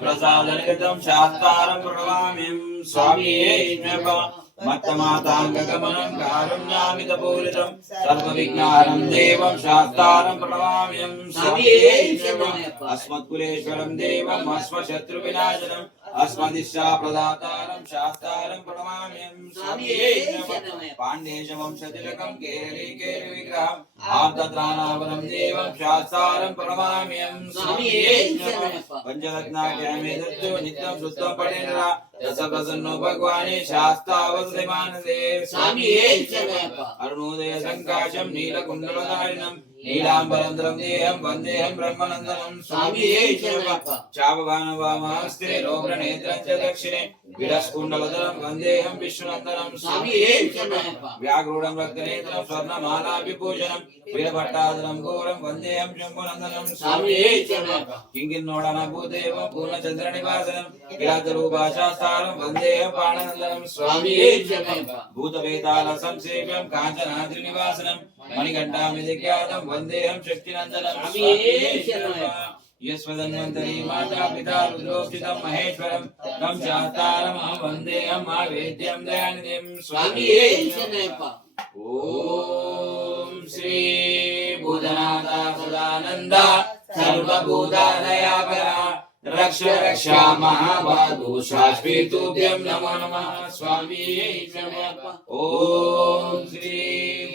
प्रसादनिगतं शास्तारं प्रणमाम्यं स्वामिये मत्तमाताङ्गगमनं कारुण्यामितपूरितं सर्वविघ्नानं देवं शास्तारं प्रणमाम्यं स्वामिये अस्मत्कुलेश्वरं देवम् अस्मशत्रुविनाशनम् अस्मदिशाप्रदातारं शास्तारं प्रणमाम्यं स्वामिये पाण्डेशवंशतिलकं केरलीकेरविग्रहम् आर्तत्राणावरं देवं शास्तारं प्रणमाम्यं स्वामिये पंचरत्नाख्यामेतत्तु नित्यं सुत्वं पठेन्द्रा रसप्रसन्नो भगवाने शास्तावसते मानसे स्वामिये अरुणोदय संकाशं नीलकुण्डलधारिणं नीलाम्बरधरं देहं वन्देऽहं ब्रह्मनन्दनं स्वामिये चापवानवामहस्ते रोग्रनेत्रं च दक्षिणे विलसकुण्डलधरं वन्देऽहं विष्णुनन्दनं स्वामिये व्याघ्रूढं रक्तनेत्रं स्वर्णमालाभिभूषणं वीरभट्टाधरं घोरं वन्देऽहं शम्भुनन्दनं स्वामिये किङ्किन्नोडनभूदेवं पूर्णचन्द्रनिवासनं किरातरूपाशास्तारं वन्देऽहं प्राणनन्दनं स्वामिये भूतवेतालसंसेव्यं काञ्चनाद्रिनिवासनं मणिकण्ठामिधिख्यातं वन्देऽहं शक्तिनन्दनं स्वामिये यस्वदन्वन्तरी माता पिता रुद्रोष्टितं महेश्वरं तं शास्तारमहं वन्देऽहं महावेद्यं दयानिधिं स्वामिये ॐ श्री भूतनाथ सदानन्द सर्वभूतादयापरा रक्ष रक्षा महाबाहु शाश्वतुभ्यं नमो नमः स्वामिये ॐ श्री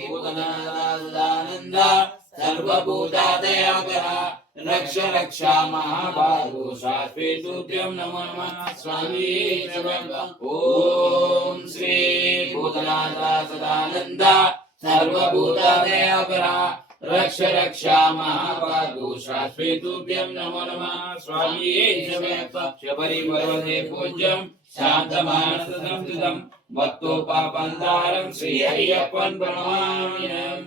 भूतनाथ सदानन्द सर्वभूतादयापरा रक्ष रक्षा महाबाहु शाश्वतुभ्यं नमो नमः स्वामिये ॐ श्री भूतनाथ सदानन्द सर्वभूतादयापरा रक्ष रक्षा महाबाहु शाश्वतुभ्यं नमो नमः स्वामिये शबरी पर्वते पूज्यं शान्तमानसं सुतं भक्तोपापन्तारं श्री अय्यप्पन् प्रणमाम्यहम्।